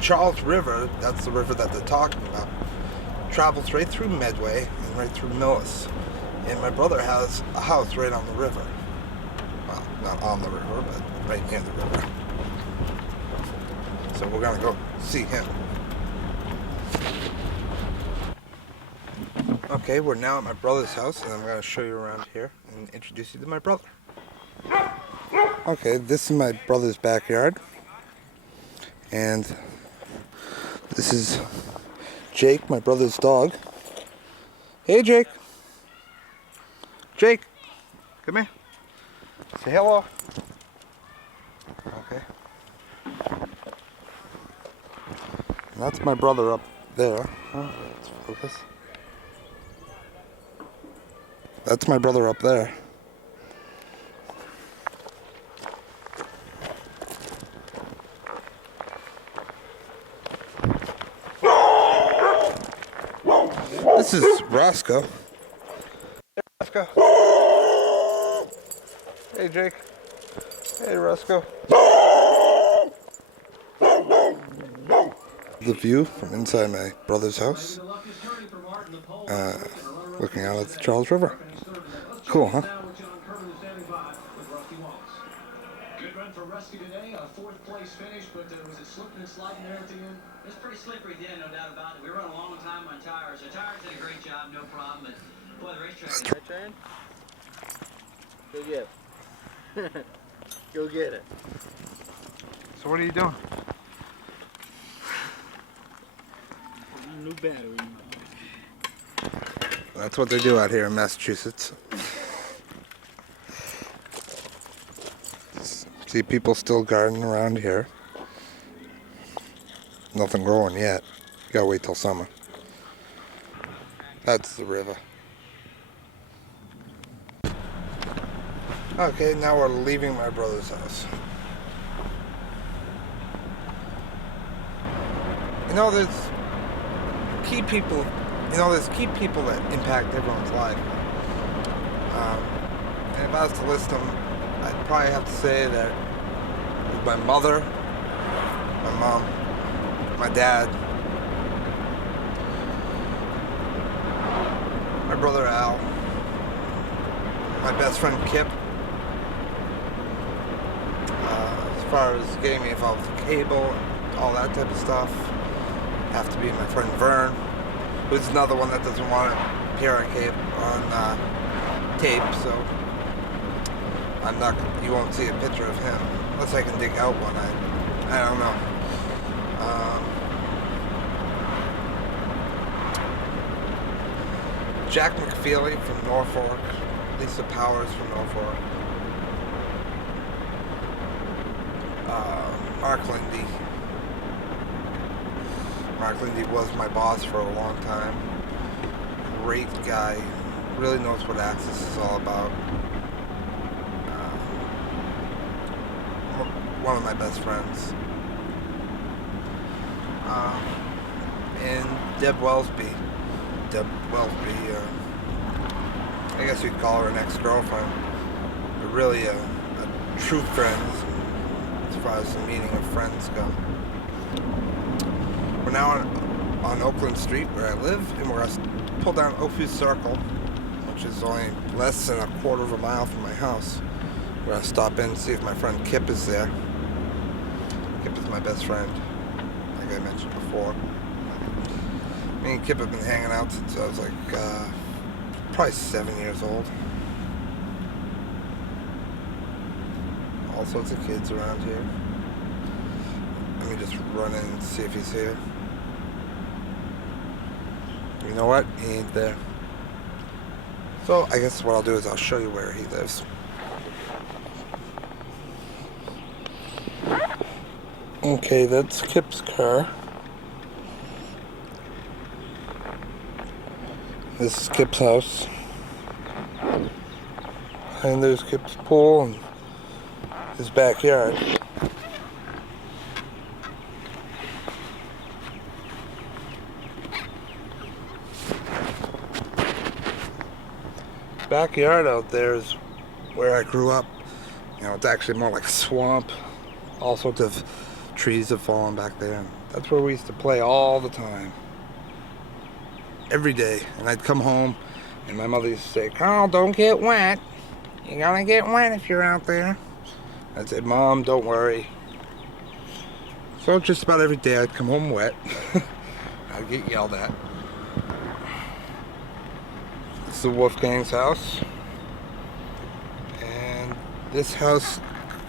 Charles River, that's the river that they're talking about, travels right through Medway and right through Millis. And my brother has a house right on the river. Well, not on the river, but right near the river. So we're gonna go see him. Okay, we're now at my brother's house, and I'm gonna show you around here and introduce you to my brother. Okay, this is my brother's backyard. And this is Jake, my brother's dog. Hey, Jake. Jake, come here. Say hello. Okay. And that's my brother up there. Oh, let's focus. That's my brother up there. This is Roscoe. Hey, Roscoe. Hey, Jake. Hey, Roscoe. The view from inside my brother's house, looking out at the Charles River. Cool, huh? Good run for Rusty today, a fourth place finish, but was it slipping and sliding there at the end? It was pretty slippery at the end, no doubt about it. We run a long time on tires. The tires did a great job, no problem, but boy, the racetrack is my turn. Go get it. Go get it. So what are you doing? New battery. That's what they do out here in Massachusetts. See people still gardening around here. Nothing growing yet. You gotta wait till summer. That's the river. Okay, now we're leaving my brother's house. You know, there's key people that impact everyone's life. And if I was to list them, I'd probably have to say that it was my mother, my mom, my dad, my brother Al, my best friend Kip. As far as getting me involved with cable and all that type of stuff, have to be my friend Vern, who's another one that doesn't want to appear on tape, so you won't see a picture of him unless I can dig out one. I don't know. Jack McFeely from Norfolk, Lisa Powers from Norfolk, Mark Lindy. Mark Lindy was my boss for a long time. Great guy, really knows what Access is all about. One of my best friends. And Deb Wellsby, I guess you'd call her an ex-girlfriend, but really a true friend as far as the meaning of friends go. We're now on Oakland Street where I live, and we're going to pull down Oakview Circle, which is only less than a quarter of a mile from my house. We're going to stop in and see if my friend Kip is there. Kip is my best friend, like I mentioned before. Me and Kip have been hanging out since I was like probably 7 years old. All sorts of kids around here. Let me just run in and see if he's here. You know what? He ain't there. So I guess what I'll do is I'll show you where he lives. Okay, that's Kip's car. This is Kip's house. And there's Kip's pool and his backyard. Backyard out there is where I grew up. You know, it's actually more like a swamp. All sorts of trees have fallen back there. And that's where we used to play all the time. Every day. And I'd come home and my mother used to say, "Carl, don't get wet. You're gonna get wet if you're out there." I'd say, "Mom, don't worry." So just about every day I'd come home wet. I'd get yelled at. This is the Wolfgang's house. And this house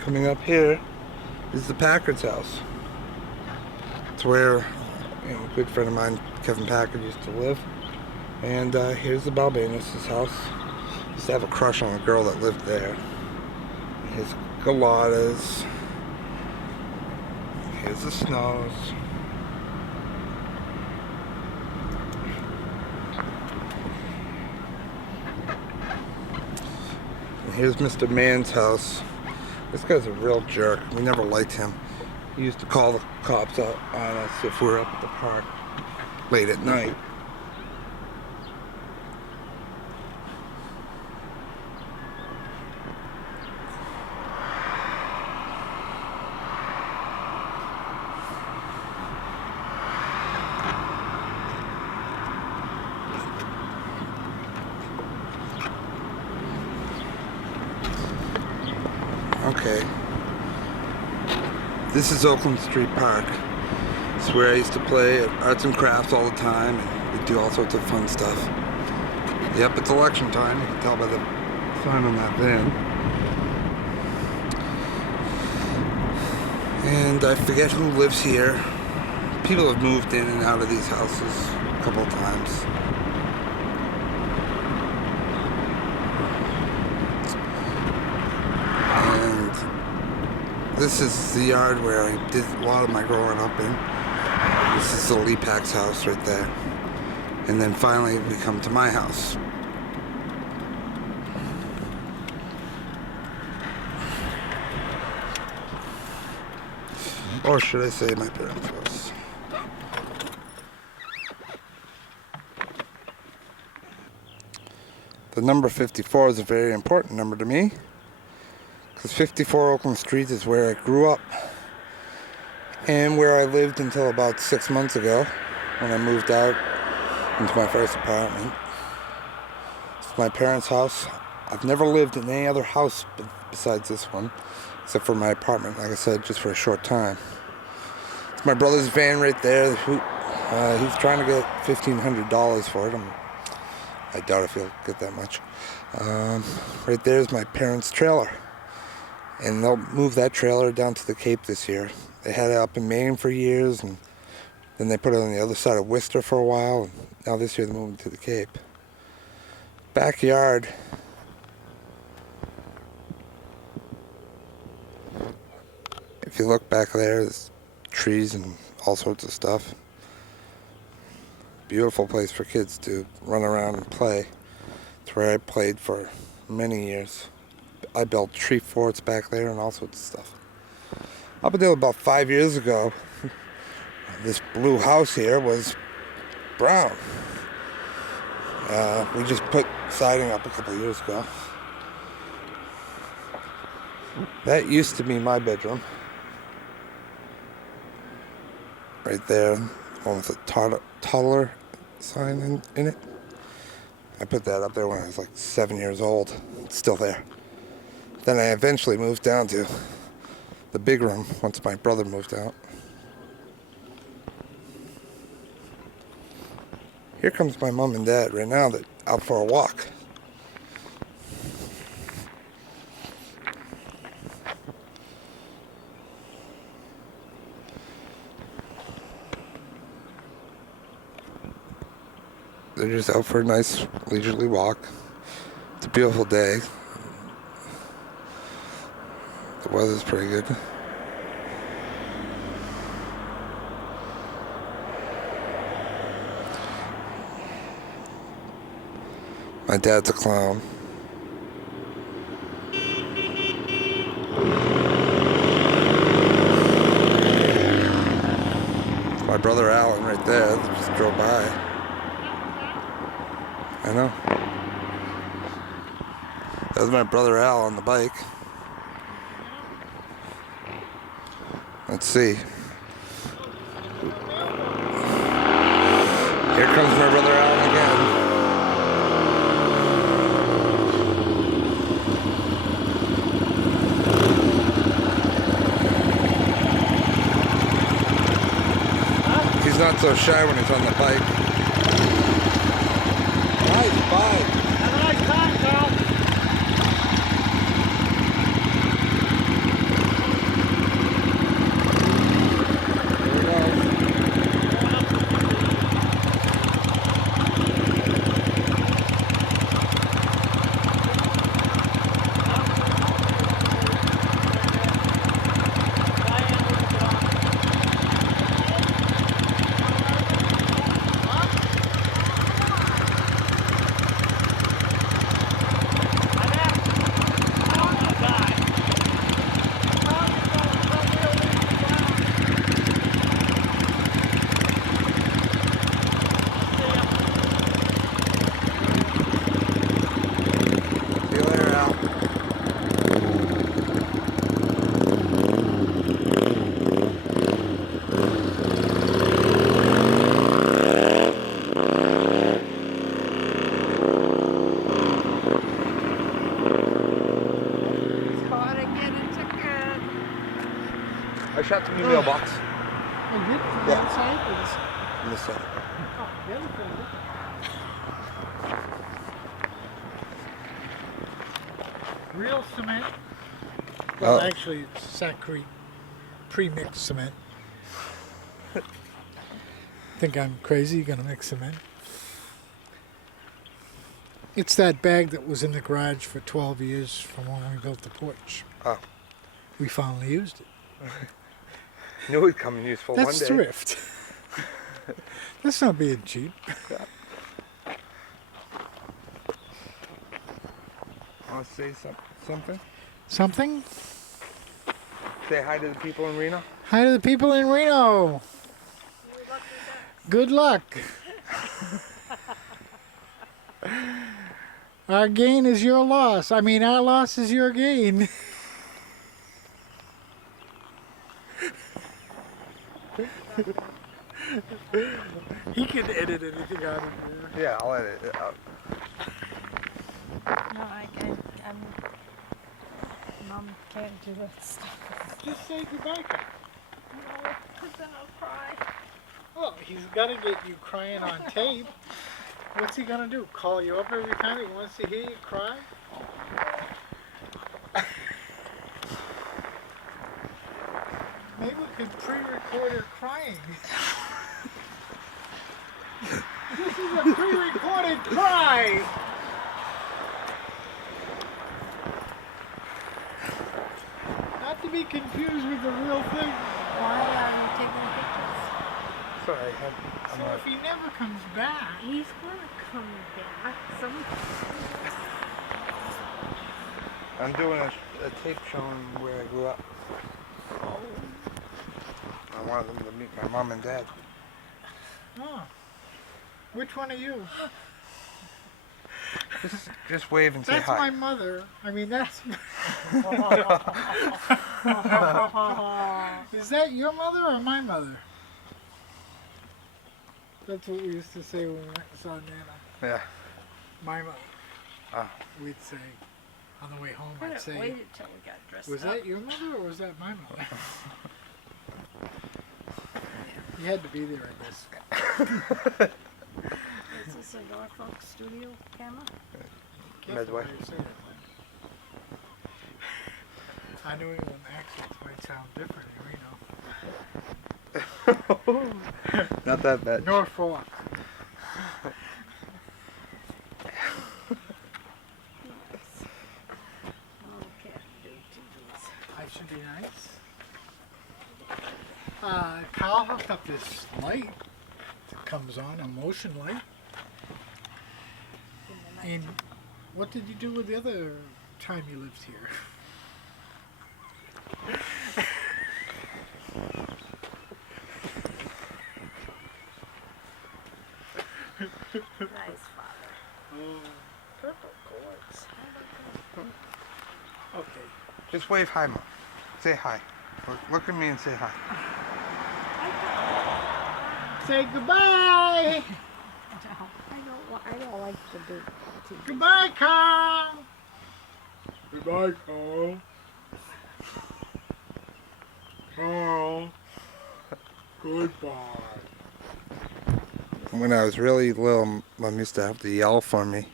coming up here is the Packard's house. It's where a good friend of mine, Kevin Packard, used to live. And here's the Balbanus' house. Used to have a crush on a girl that lived there. His Galatas. Here's the Snows. And here's Mr. Mann's house. This guy's a real jerk. We never liked him. He used to call the cops out on us if we were up at the park late at night. Okay. This is Oakland Street Park. It's where I used to play at arts and crafts all the time, and we'd do all sorts of fun stuff. Yep, it's election time. You can tell by the sign on that van. And I forget who lives here. People have moved in and out of these houses a couple of times. This is the yard where I did a lot of my growing up in. This is the Leapak's house right there. And then finally we come to my house. Or should I say my parents' house. The number 54 is a very important number to me. Because 54 Oakland Street is where I grew up and where I lived until about 6 months ago when I moved out into my first apartment. It's my parents' house. I've never lived in any other house besides this one, except for my apartment, like I said, just for a short time. It's my brother's van right there. He's trying to get $1,500 for it. I doubt if he'll get that much. Right there is my parents' trailer. And they'll move that trailer down to the Cape this year. They had it up in Maine for years, and then they put it on the other side of Worcester for a while, and now this year they're moving to the Cape. Backyard. If you look back there, there's trees and all sorts of stuff. Beautiful place for kids to run around and play. It's where I played for many years. I built tree forts back there and all sorts of stuff. Up until about 5 years ago, this blue house here was brown. We just put siding up a couple of years ago. That used to be my bedroom. Right there, one with a toddler sign in it. I put that up there when I was like 7 years old. It's still there. Then I eventually moved down to the big room once my brother moved out. Here comes my mom and dad right now. They're out for a walk. They're just out for a nice leisurely walk. It's a beautiful day. The weather's pretty good. My dad's a clown. My brother Alan right there that just drove by. I know. That was my brother Al on the bike. Let's see. Here comes my brother Alan again. He's not so shy when he's on the bike. Nice bike. Have a nice time, Carl. Here we go. See you later, Al. I shot the new mailbox. Oh, good. From Yeah. that side or this side? On this side. Oh, the other side. Real cement. Well, Oh. actually, it's Saccrete pre-mixed cement. Think I'm crazy? Gonna mix cement? It's that bag that was in the garage for 12 years from when we built the porch. Oh. We finally used it. Knew it'd come in useful one That's day. thrift. That's not being cheap. Want to say something? Something? Say hi to the people in Reno. Hi to the people in Reno. Good luck. Our gain is your loss. I mean, our loss is your gain. He can edit anything out of there. Yeah, I'll edit it out. No, Mom can't do that stuff. Just say goodbye. No, because then I'll cry. Well, he's got to get you crying on tape. What's he gonna do? Call you up every time he wants to hear you cry? Maybe we could pre-record her crying. This is a pre-recorded cry. Not to be confused with the real thing. Why are you taking pictures? Sorry, So if he never comes back, He's gonna come back. I'm doing a tape showing where I grew up. I wanted them to meet my mom and dad. oh, which one are you? Just wave and say That's hi. my mother. I mean, that's. Is that your mother or my mother? That's what we used to say when we went and saw Nana. Yeah. My mother. Oh. We'd say, on the way home, I I'd say, waited till we got dressed was up. that your mother or was that my mother? You had to be there, I guess. Is this a Norfolk studio camera? Careful Medway. how you say that, Lynn. Our New England accents might sound different in Reno. Not that bad. Norfolk. Okay, do TVs. I should be nice. Kyle hooked up this light that comes on, a motion light. And what did you do with the other time you lived here? Nice, Father. Purple cords. Okay. Just wave hi, Mom. Say hi. Look at me and say hi. Say goodbye! I don't like to do TV. Goodbye, Carl. Goodbye, Carl. Carl. Goodbye. When I was really little, Mom used to have to yell for me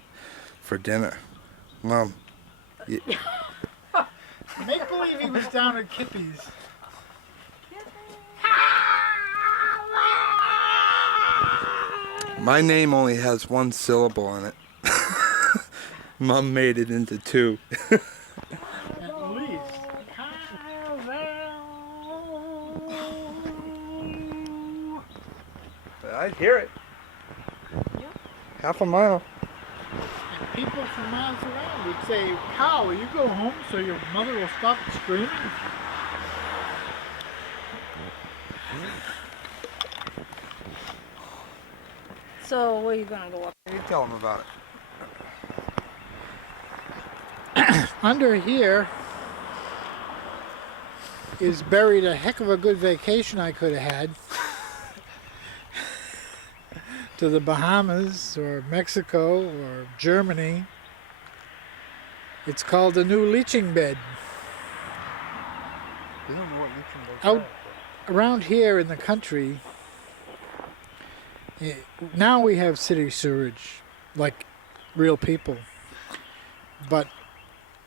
for dinner. Mom, Make believe he was down at Kippy's. my name only has one syllable in it. Mom made it into two. At least. I'd hear it. Half a mile. And people from miles around would say, Carl, will you go home so your mother will stop screaming? So where you gonna go up? You tell them about it. Under here is buried a heck of a good vacation I could have had to the Bahamas or Mexico or Germany. It's called the New Leaching Bed. You don't know what leaching beds Out around here in the country, now we have city sewage, like real people. But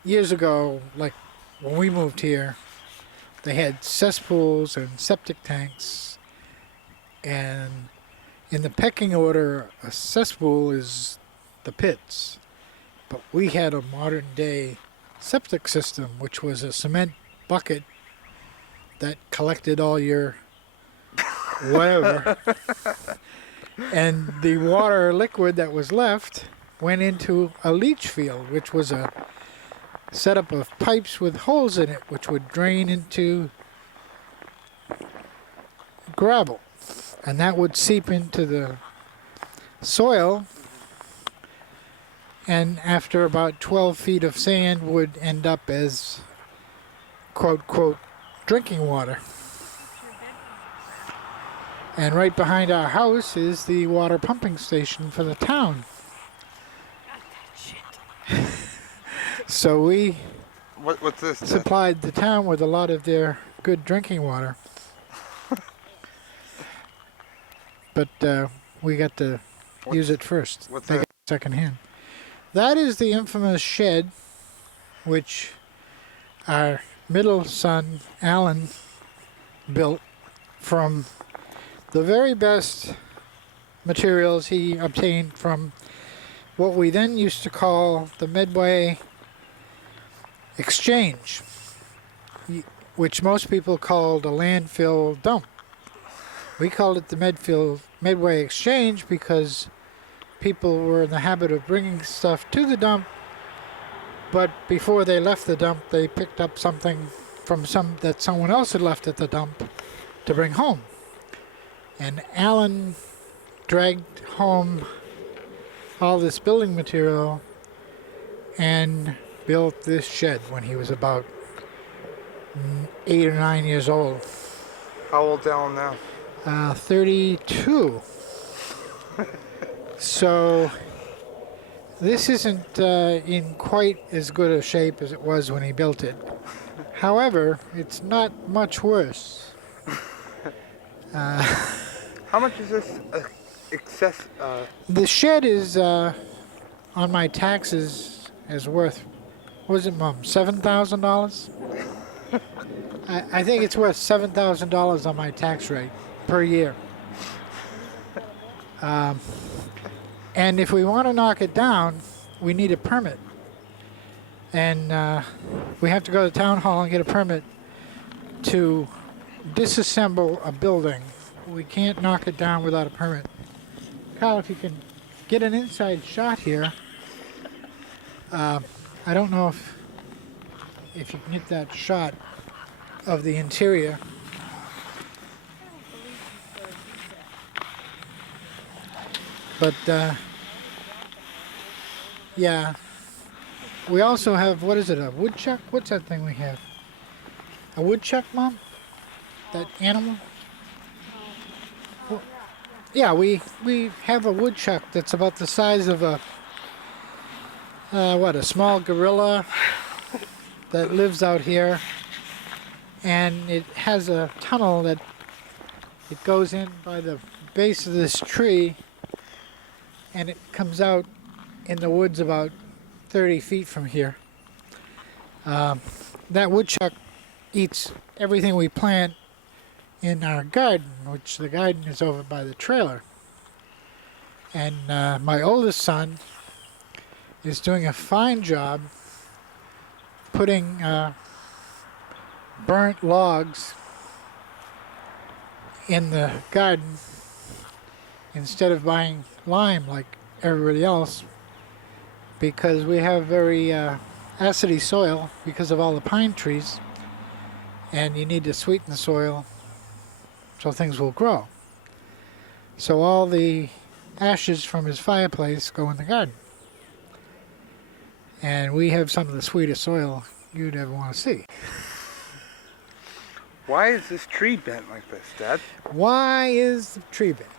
years ago, like when we moved here, they had cesspools and septic tanks. And in the pecking order, a cesspool is the pits. But we had a modern day septic system, which was a cement bucket that collected all your whatever. And the water liquid that was left went into a leach field, which was a setup of pipes with holes in it, which would drain into gravel. And that would seep into the soil. And after about 12 feet of sand would end up as, quote, quote, drinking water. And right behind our house is the water pumping station for the town. So we What's this? supplied the town with a lot of their good drinking water. But we got to use it first. What's They that? got it secondhand. That is the infamous shed which our middle son, Alan, built from the very best materials he obtained from what we then used to call the Medway Exchange, which most people called a landfill dump. We called it the Medway Exchange because people were in the habit of bringing stuff to the dump, but before they left the dump, they picked up something from that someone else had left at the dump to bring home. And Alan dragged home all this building material and built this shed when he was about 8 or 9 years old. How old's Alan now? 32. So this isn't in quite as good a shape as it was when he built it. However, it's not much worse. How much is this excess? The shed is on my taxes is worth, what was it, Mom? $7,000? I think it's worth $7,000 on my tax rate per year. And if we want to knock it down, we need a permit. And we have to go to town hall and get a permit to disassemble a building. We can't knock it down without a permit. Kyle, if you can get an inside shot here. I don't know if you can get that shot of the interior. But yeah, we also have, what is it, a woodchuck? What's that thing we have? A woodchuck, Mom? That animal? yeah, we have a woodchuck that's about the size of a a small gorilla that lives out here, and it has a tunnel that it goes in by the base of this tree, and it comes out in the woods about 30 feet from here. That woodchuck eats everything we plant in our garden, which the garden is over by the trailer. And my oldest son is doing a fine job putting burnt logs in the garden instead of buying lime like everybody else, because we have very acidy soil because of all the pine trees, and you need to sweeten the soil so things will grow. So all the ashes from his fireplace go in the garden. And we have some of the sweetest soil you'd ever want to see. Why is this tree bent like this, Dad? Why is the tree bent?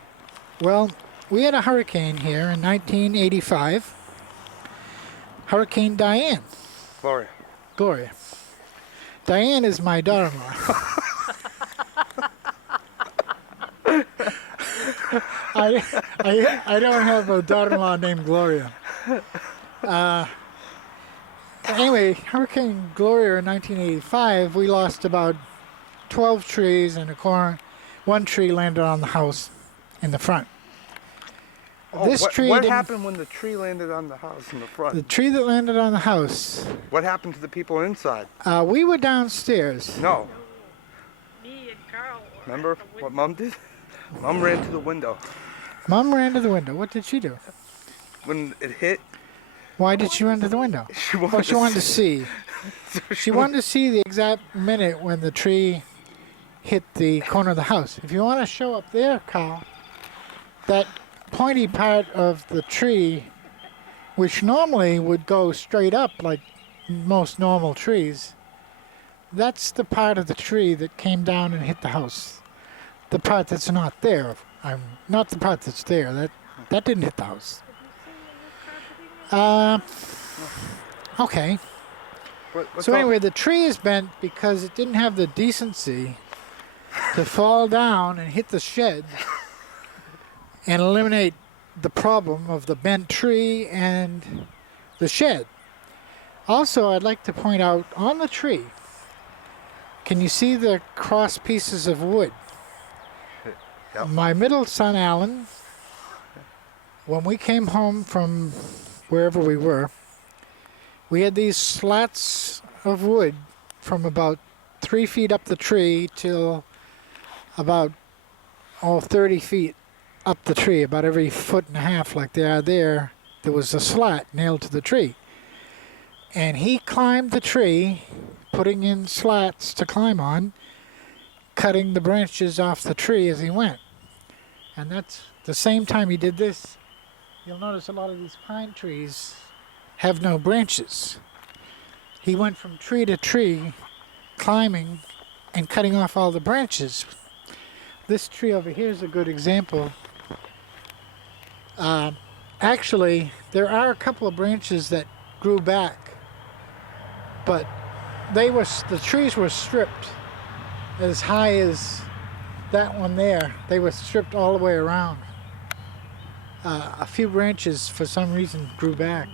Well, we had a hurricane here in 1985. Hurricane Diane. Gloria. Diane is my daughter-in-law. I don't have a daughter-in-law named Gloria. Anyway, Hurricane Gloria in 1985, we lost about 12 trees and one tree landed on the house in the front. What happened when the tree landed on the house in the front? The tree that landed on the house. What happened to the people inside? We were downstairs. No. Me and Carl. Remember what Mom did? Mom ran to the window. Mom ran to the window. What did she do? When it hit, Why did she run to the window? she wanted, She wanted to see. She wanted to see the exact minute when the tree hit the corner of the house. If you want to show up there, Carl, that pointy part of the tree, which normally would go straight up like most normal trees, that's the part of the tree that came down and hit the house. The part that's not there, not the part that's there. That didn't hit the house. Okay. So anyway, the tree is bent because it didn't have the decency to fall down and hit the shed and eliminate the problem of the bent tree and the shed. Also, I'd like to point out on the tree, can you see the cross pieces of wood? Yep. My middle son, Alan, when we came home from wherever we were, we had these slats of wood from about 3 feet up the tree till about 30 feet up the tree. About every 1.5 foot like they are there was a slat nailed to the tree. And he climbed the tree, putting in slats to climb on, cutting the branches off the tree as he went. And that's the same time he did this, you'll notice a lot of these pine trees have no branches. He went from tree to tree, climbing and cutting off all the branches. This tree over here is a good example. Actually, there are a couple of branches that grew back, but the trees were stripped as high as that one there. They were stripped all the way around. A few branches, for some reason, grew back.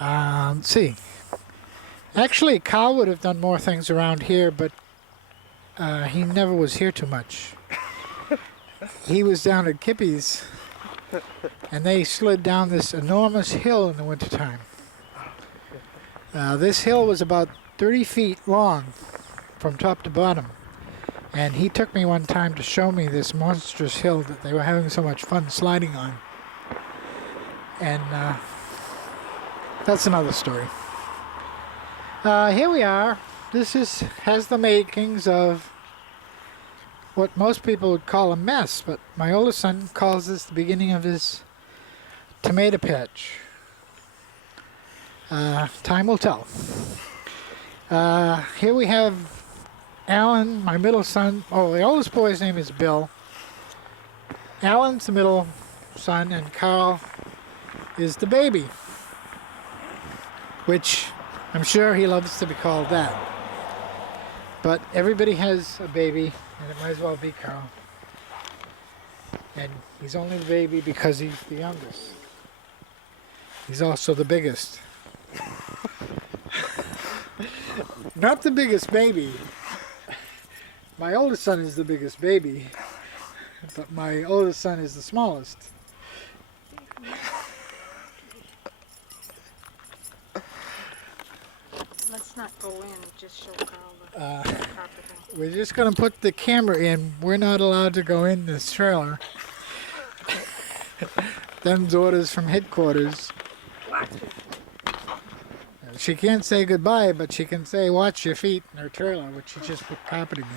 Let's see. Actually, Carl would have done more things around here, but he never was here too much. He was down at Kippy's, and they slid down this enormous hill in the wintertime. This hill was about 30 feet long from top to bottom. And he took me one time to show me this monstrous hill that they were having so much fun sliding on. And that's another story. Here we are. This has the makings of what most people would call a mess, but my oldest son calls this the beginning of his tomato patch. Time will tell. Here we have Alan, my middle son, the oldest boy's name is Bill. Alan's the middle son, and Carl is the baby, which I'm sure he loves to be called that. But everybody has a baby, and it might as well be Carl. And he's only the baby because he's the youngest. He's also the biggest. Not the biggest baby. My oldest son is the biggest baby, but my oldest son is the smallest. Let's not go in, just show Carl the property. We're just going to put the camera in. We're not allowed to go in this trailer. Them's orders from headquarters. She can't say goodbye, but she can say watch your feet in her trailer, which she just put carpeting in.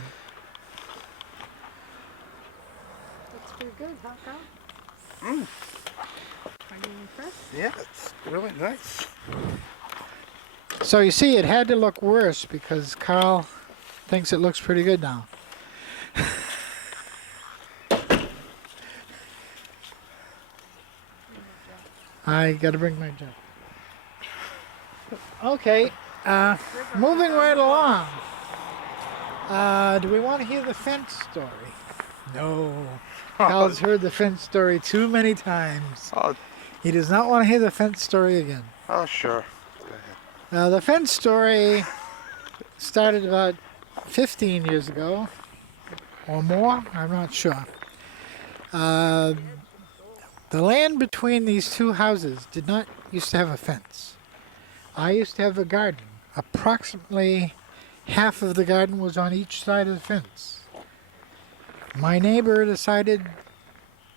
Looks pretty good, huh, Carl? Mm. Are you impressed? Yeah, it's really nice. So you see, it had to look worse because Carl thinks it looks pretty good now. I gotta bring my jump. Okay, moving right along. Do we want to hear the fence story? No. Carl's heard the fence story too many times. Oh, He does not want to hear the fence story again. oh sure. Now, the fence story started about 15 years ago, or more, I'm not sure. The land between these two houses did not used to have a fence. I used to have a garden. Approximately half of the garden was on each side of the fence. My neighbor decided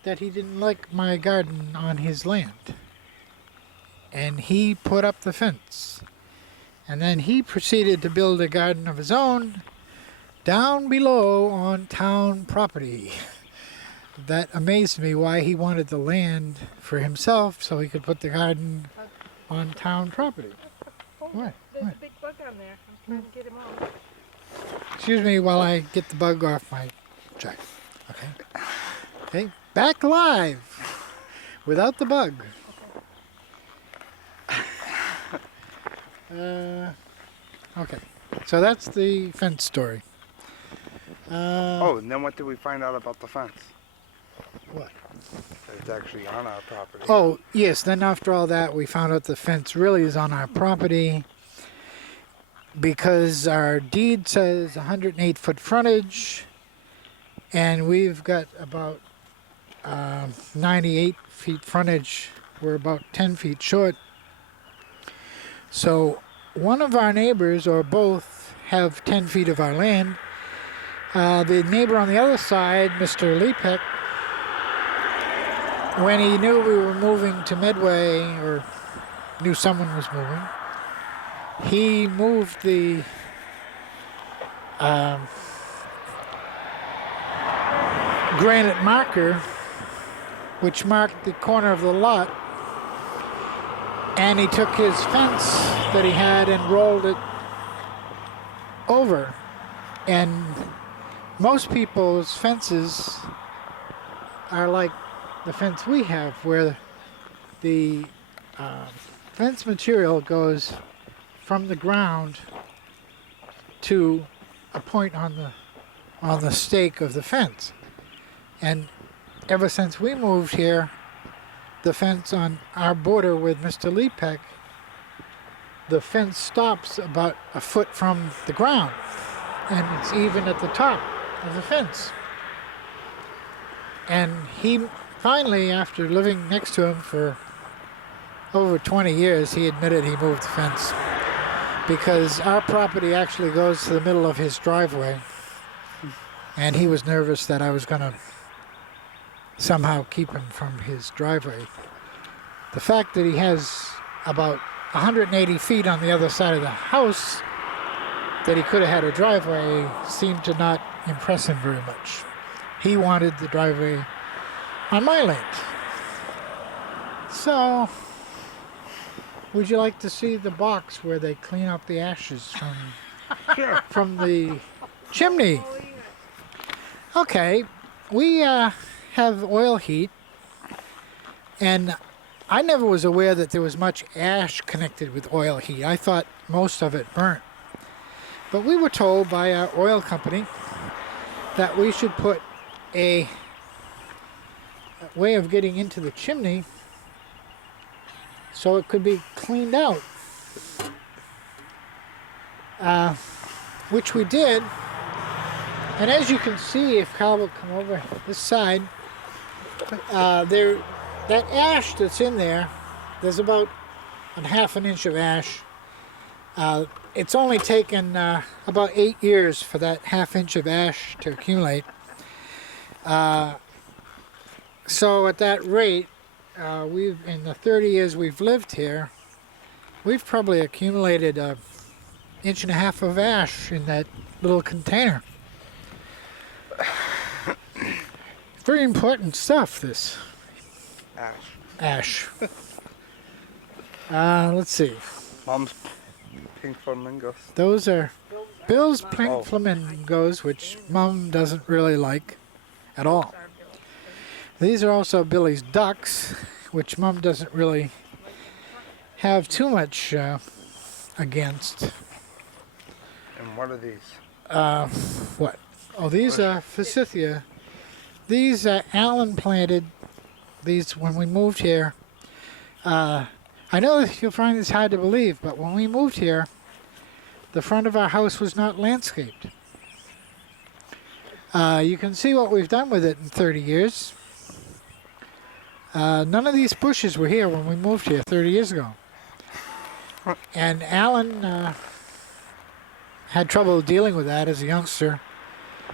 that he didn't like my garden on his land, and he put up the fence. And then he proceeded to build a garden of his own down below on town property. That amazed me why he wanted the land for himself so he could put the garden on town property. Oh, What? there's What? a big bug on there. I'm trying to get him out. Excuse me while I get the bug off my jacket. Okay. Okay. Back live without the bug. Okay. So that's the fence story. Oh, and then what did we find out about the fence? What? That it's actually on our property. Oh, yes. Then after all that, we found out the fence really is on our property because our deed says 108-foot frontage, and we've got about 98 feet frontage. We're about 10 feet short. So one of our neighbors, or both, have 10 feet of our land. The neighbor on the other side, Mr. Lepek, when he knew we were moving to Medway, or knew someone was moving, he moved the granite marker, which marked the corner of the lot, and he took his fence that he had and rolled it over. And most people's fences are like the fence we have, where the fence material goes from the ground to a point on the stake of the fence. And ever since we moved here, the fence on our border with Mr. Lepek, the fence stops about a foot from the ground, and it's even at the top of the fence. And he finally, after living next to him for over 20 years, he admitted he moved the fence because our property actually goes to the middle of his driveway, and he was nervous that I was going to somehow keep him from his driveway. The fact that he has about 180 feet on the other side of the house that he could have had a driveway seemed to not impress him very much. He wanted the driveway on my land. So, would you like to see the box where they clean up the ashes from the chimney. Okay, we have oil heat, and I never was aware that there was much ash connected with oil heat. I thought most of it burnt. But we were told by our oil company that we should put a way of getting into the chimney so it could be cleaned out. Which we did. And as you can see, if Kyle will come over this side, that ash that's in there, there's about a half an inch of ash. It's only taken about 8 years for that half inch of ash to accumulate. So at that rate, we've in the 30 years we've lived here, we've probably accumulated an inch and a half of ash in that little container. Very important stuff, this ash. Let's see. Mom's pink flamingos. Those are Bill's pink flamingos, which Mom doesn't really like at all. These are also Billy's ducks, which Mom doesn't really have too much against. And what are these? What? Oh, these are forsythia. These Alan planted these when we moved here. I know that you'll find this hard to believe, but when we moved here, the front of our house was not landscaped. You can see what we've done with it in 30 years. None of these bushes were here when we moved here 30 years ago. And Alan had trouble dealing with that as a youngster.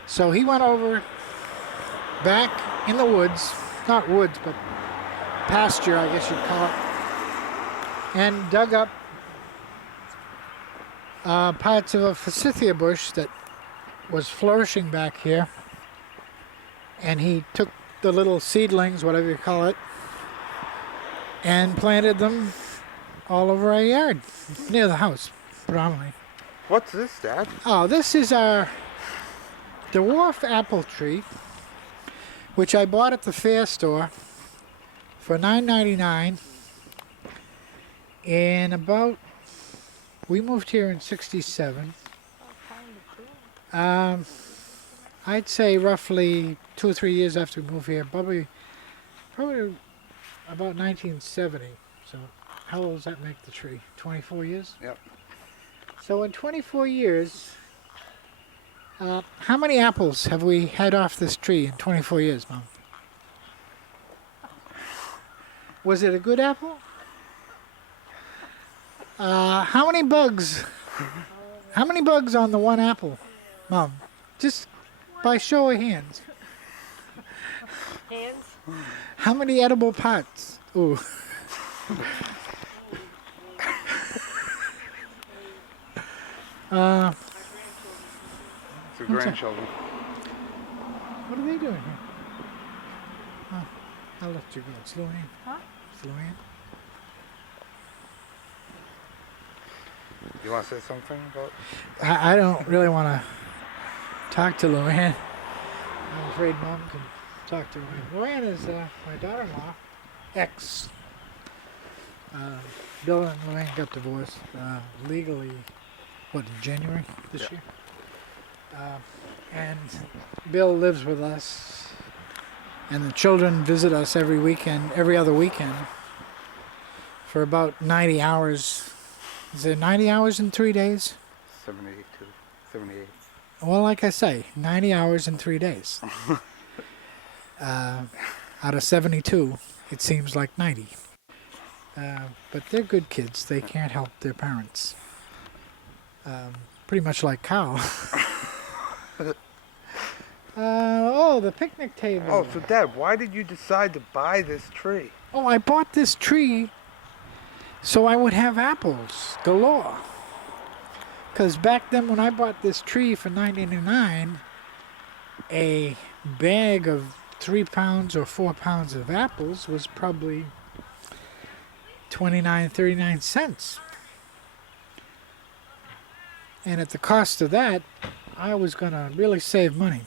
So he went over back in the woods, not woods, but pasture, I guess you'd call it, and dug up parts of a forsythia bush that was flourishing back here. And he took the little seedlings, whatever you call it, and planted them all over our yard, near the house, predominantly. What's this, Dad? Oh, this is our dwarf apple tree, which I bought at the fair store for $9.99. And we moved here in '67. I'd say roughly 2 or 3 years after we moved here, probably about 1970. So how old does that make the tree? 24 years? Yep. So in 24 years, how many apples have we had off this tree in 24 years, Mom? Was it a good apple? How many bugs? How many bugs on the one apple, Mom? Just by show of hands. Hands? How many edible parts? Ooh. It's the grandchildren. What are they doing here? Oh, I'll let you go. It's Luann. Huh? It's Luann. You want to say something about? I don't really want to talk to Luann. I'm afraid Mom can talk to Luann. Luann is my daughter-in-law, ex. Bill and Luann got divorced legally, in January this year? And Bill lives with us, and the children visit us every other weekend, for about 90 hours. Is it 90 hours in 3 days? 78. Well, like I say, 90 hours in 3 days. Out of 72, it seems like 90. But they're good kids. They can't help their parents. Pretty much like Kyle. The picnic table. Oh, so Dad, why did you decide to buy this tree? Oh, I bought this tree so I would have apples galore. Because back then when I bought this tree for $9.99, a bag of 3 pounds or 4 pounds of apples was probably 39 cents. And at the cost of that, I was going to really save money.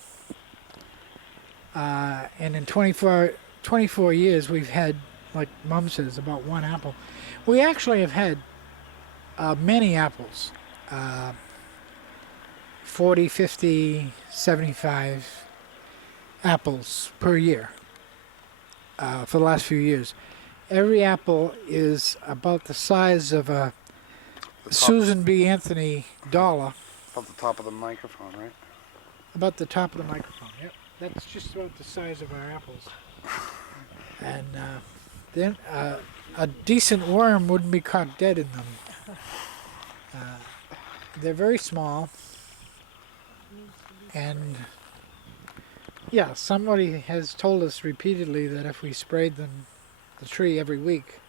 And in 24 years, we've had, like Mom says, about one apple. We actually have had many apples. 40, 50, 75 apples per year for the last few years. Every apple is about the size of a Susan B. Anthony dollar. About the top of the microphone, right? About the top of the microphone, yep. That's just about the size of our apples. And then a decent worm wouldn't be caught dead in them. They're very small. And yeah, somebody has told us repeatedly that if we sprayed the tree every week,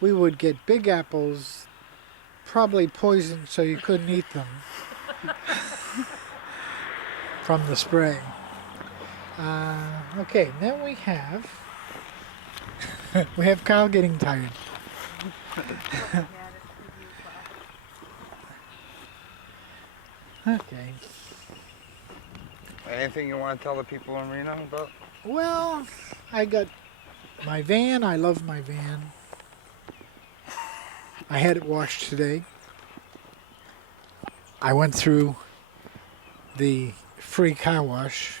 we would get big apples, probably poisoned so you couldn't eat them from the spray. Okay, then we have Kyle getting tired. Okay. Anything you want to tell the people in Reno about? Well, I got my van. I love my van. I had it washed today. I went through the free car wash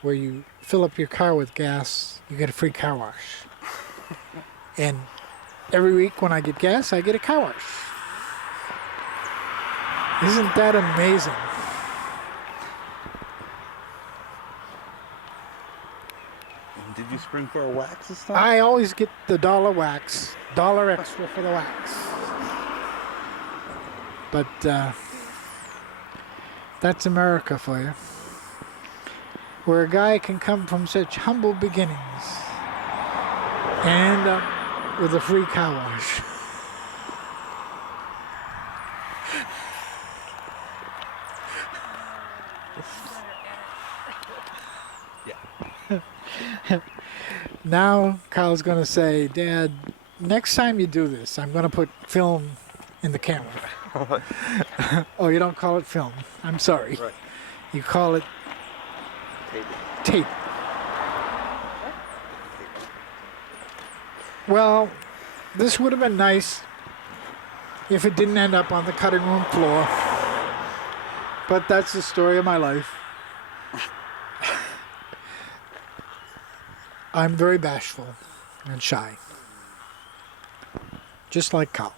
where you fill up your car with gas, you get a free car wash. And every week when I get gas, I get a car wash. Isn't that amazing? Did you sprinkle wax this time? I always get the dollar wax, dollar extra for the wax. But that's America for you, where a guy can come from such humble beginnings and end up with a free car wash. Now Kyle's going to say, Dad, next time you do this, I'm going to put film in the camera. Oh, you don't call it film. I'm sorry. Right. You call it tape. Well, this would have been nice if it didn't end up on the cutting room floor. But that's the story of my life. I'm very bashful and shy. Just like Kyle.